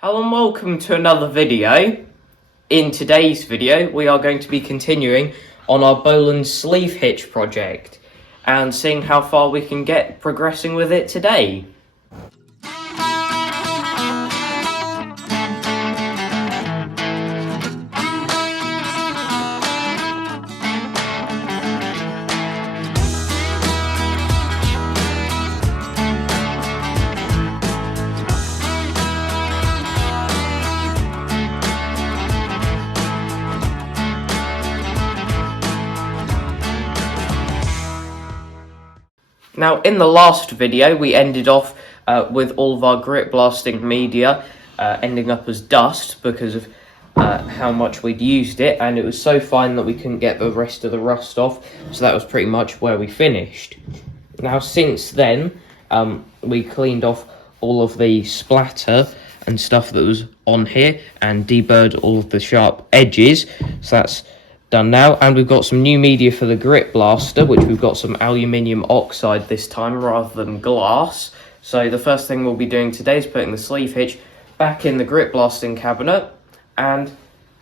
Hello and welcome to another video. In today's video we are going to be continuing on our Bolens sleeve hitch project and seeing how far we can get progressing with it today. Now, in the last video, we ended off with all of our grit blasting media ending up as dust because of how much we'd used it, and it was so fine that we couldn't get the rest of the rust off, so that was pretty much where we finished. Now, since then, we cleaned off all of the splatter and stuff that was on here and deburred all of the sharp edges, so that's done now. And we've got some new media for the grit blaster, which we've got some aluminium oxide this time rather than glass. So the first thing we'll be doing today is putting the sleeve hitch back in the grit blasting cabinet and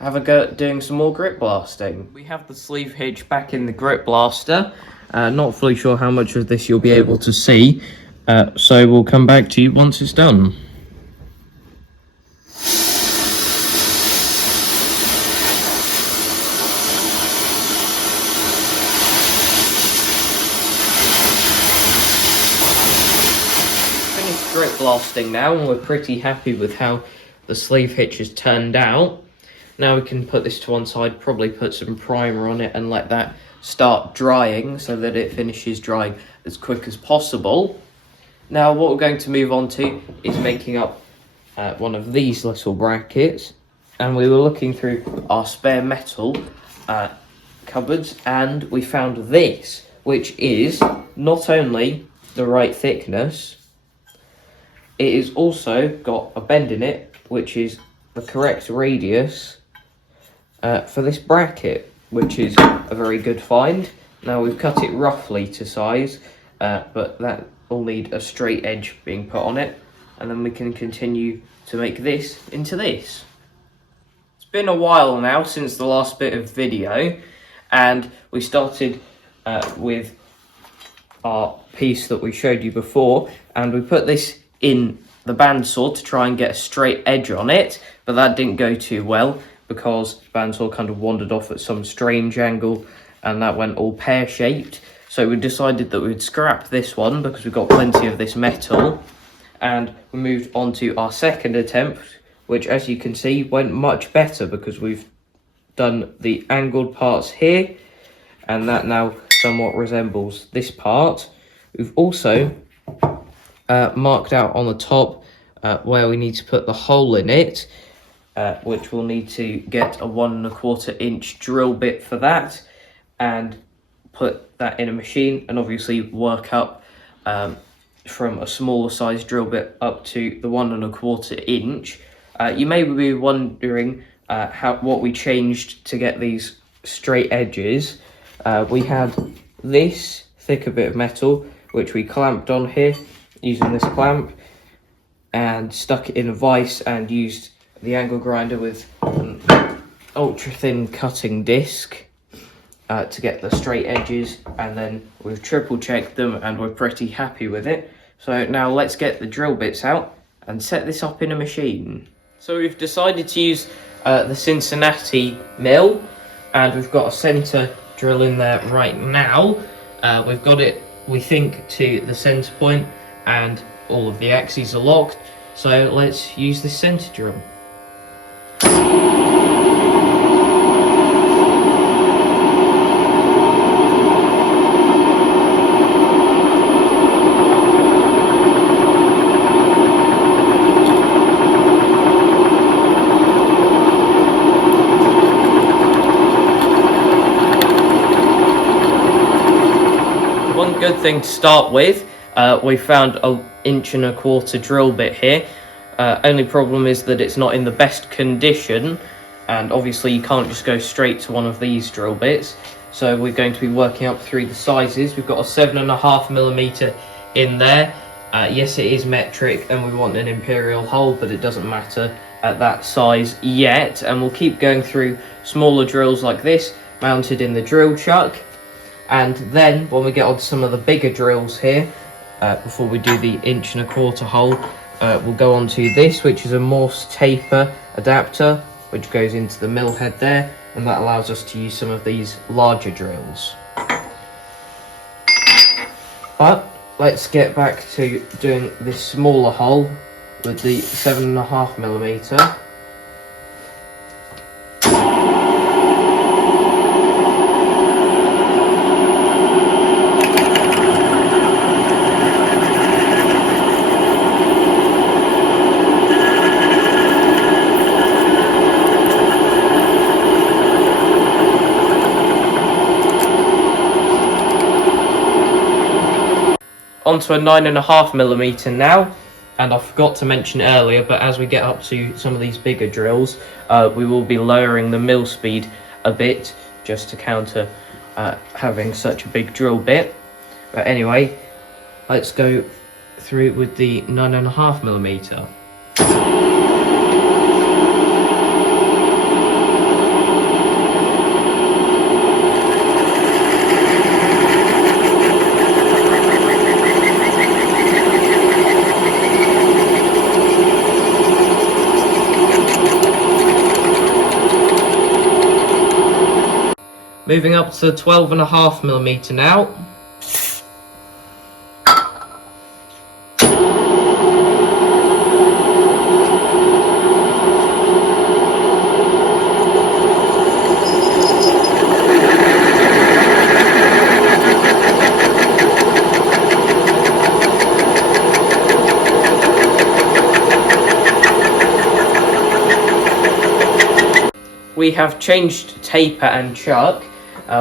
have a go at doing some more grit blasting. We have the sleeve hitch back in the grit blaster. Not fully sure how much of this you'll be able to see, so we'll come back to you once it's done. Grit blasting now, and we're pretty happy with how the sleeve hitch has turned out. Now we can put this to one side, probably put some primer on it and let that start drying so that it finishes drying as quick as possible. Now what we're going to move on to is making up one of these little brackets, and we were looking through our spare metal cupboards and we found this, which is not only the right thickness, it is also got a bend in it, which is the correct radius for this bracket, which is a very good find. Now we've cut it roughly to size, but that will need a straight edge being put on it, and then we can continue to make this into this. It's been a while now since the last bit of video, and we started with our piece that we showed you before, and we put this in the bandsaw to try and get a straight edge on it, but that didn't go too well because the bandsaw kind of wandered off at some strange angle and that went all pear-shaped. So we decided that we'd scrap this one because we've got plenty of this metal, and we moved on to our second attempt, which, as you can see, went much better because we've done the angled parts here, and that now somewhat resembles this part. We've also marked out on the top where we need to put the hole in it, which we'll need to get a 1 1/4 inch drill bit for that and put that in a machine, and obviously work up from a smaller size drill bit up to the 1 1/4 inch. You may be wondering what we changed to get these straight edges. We had this thicker bit of metal which we clamped on here using this clamp and stuck it in a vise, and used the angle grinder with an ultra thin cutting disc to get the straight edges, and then we've triple checked them and we're pretty happy with it. So now let's get the drill bits out and set this up in a machine. So we've decided to use the Cincinnati mill, and we've got a center drill in there right now. We've got it, we think, to the center point, and all of the axes are locked, so let's use this center drill. One good thing to start with, we found a 1 1/4 inch drill bit here. Only problem is that it's not in the best condition, and obviously you can't just go straight to one of these drill bits, so we're going to be working up through the sizes. We've got a 7.5mm in there, Yes, it is metric and we want an imperial hole, but it doesn't matter at that size yet. And we'll keep going through smaller drills like this, mounted in the drill chuck. And then when we get on some of the bigger drills here, before we do the 1¼ hole, we'll go on to this, which is a Morse taper adapter, which goes into the mill head there, and that allows us to use some of these larger drills. But let's get back to doing this smaller hole with the 7.5mm. Onto a 9.5mm now, and I forgot to mention earlier, but as we get up to some of these bigger drills, we will be lowering the mill speed a bit just to counter having such a big drill bit. But anyway, let's go through with the 9.5mm. Moving up to 12.5mm now. We have changed taper and chuck.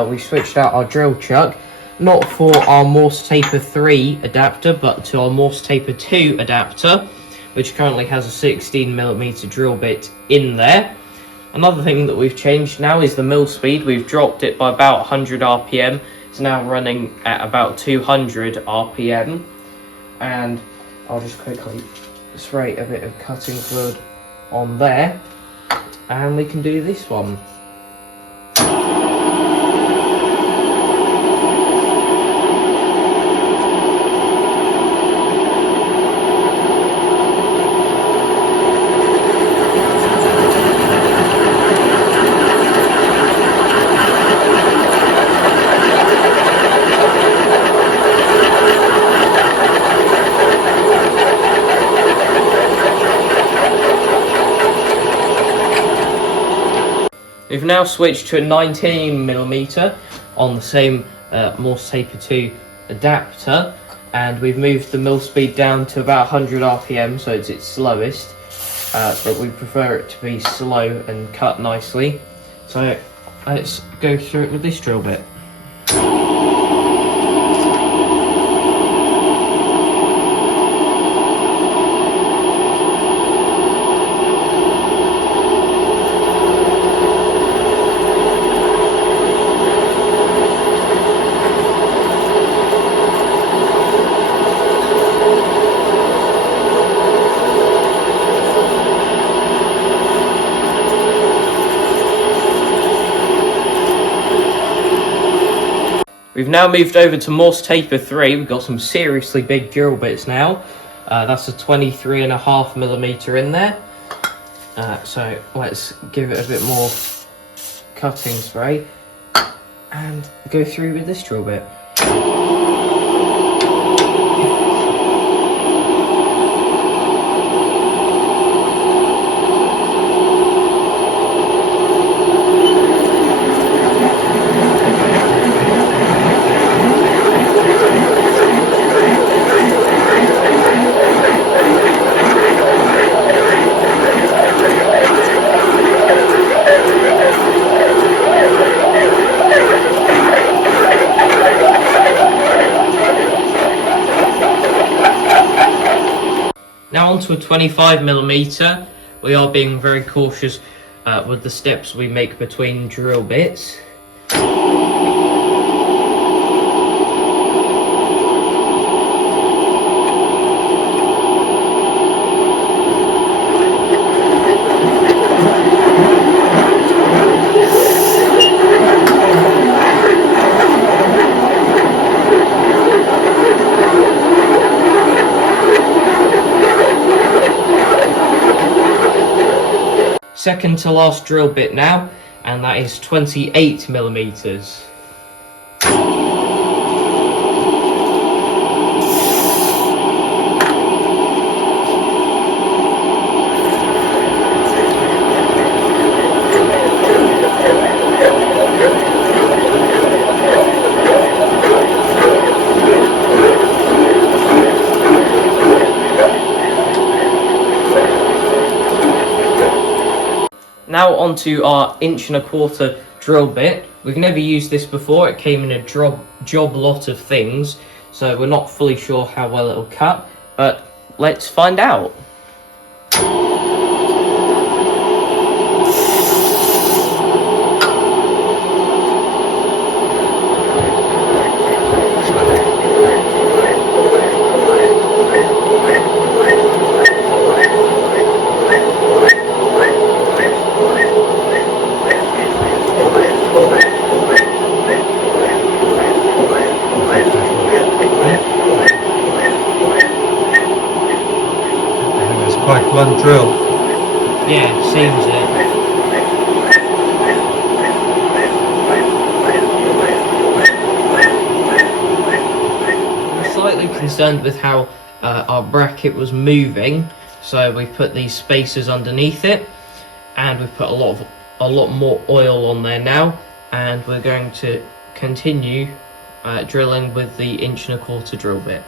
We switched out our drill chuck, not for our Morse Taper 3 adapter, but to our Morse Taper 2 adapter, which currently has a 16mm drill bit in there. Another thing that we've changed now is the mill speed. We've dropped it by about 100 RPM. It's now running at about 200 RPM. And I'll just quickly spray a bit of cutting fluid on there, and we can do this one. We've now switched to a 19mm on the same Morse Taper 2 adapter, and we've moved the mill speed down to about 100 RPM, so it's its slowest, but we prefer it to be slow and cut nicely. So let's go through it with this drill bit. We've now moved over to Morse Taper 3. We've got some seriously big drill bits now. That's a 23.5mm in there. So let's give it a bit more cutting spray and go through with this drill bit. Now onto a 25mm. We are being very cautious with the steps we make between drill bits. second to last drill bit now, and that is 28mm. Now onto our 1¼ drill bit. We've never used this before. It came in a job lot of things, so we're not fully sure how well it'll cut, but let's find out. Quite blunt drill. Yeah, seems it. I'm slightly concerned with how our bracket was moving, so we put these spacers underneath it, and we've put a lot more oil on there now, and we're going to continue drilling with the 1¼ drill bit.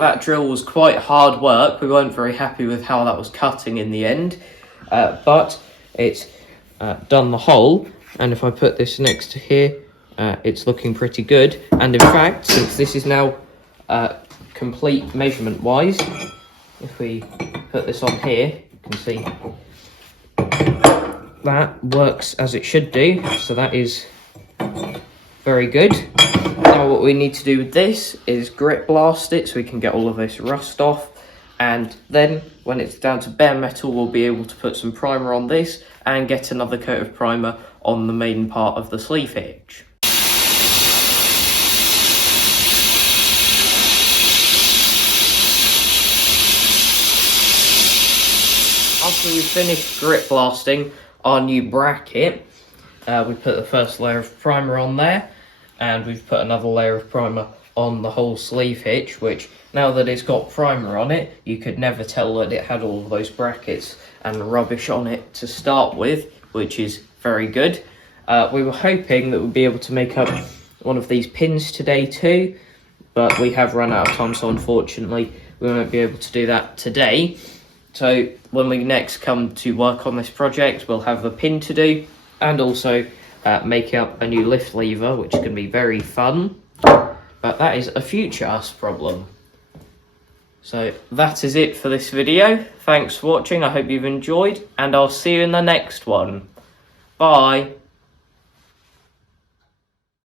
That drill was quite hard work. We weren't very happy with how that was cutting in the end, but it's done the hole, and if I put this next to here, it's looking pretty good. And in fact, since this is now complete measurement wise, if we put this on here, you can see that works as it should do, so that is very good. Now what we need to do with this is grit blast it so we can get all of this rust off, and then when it's down to bare metal we'll be able to put some primer on this and get another coat of primer on the main part of the sleeve hitch. After we've finished grit blasting our new bracket, we put the first layer of primer on there, and we've put another layer of primer on the whole sleeve hitch, which now that it's got primer on it, you could never tell that it had all of those brackets and rubbish on it to start with, which is very good. We were hoping that we'd be able to make up one of these pins today too, but we have run out of time, so unfortunately we won't be able to do that today. So when we next come to work on this project, we'll have the pin to do, and also make up a new lift lever, which can be very fun, but that is a future us problem. So that is it for this video. Thanks for watching, I hope you've enjoyed, and I'll see you in the next one. Bye.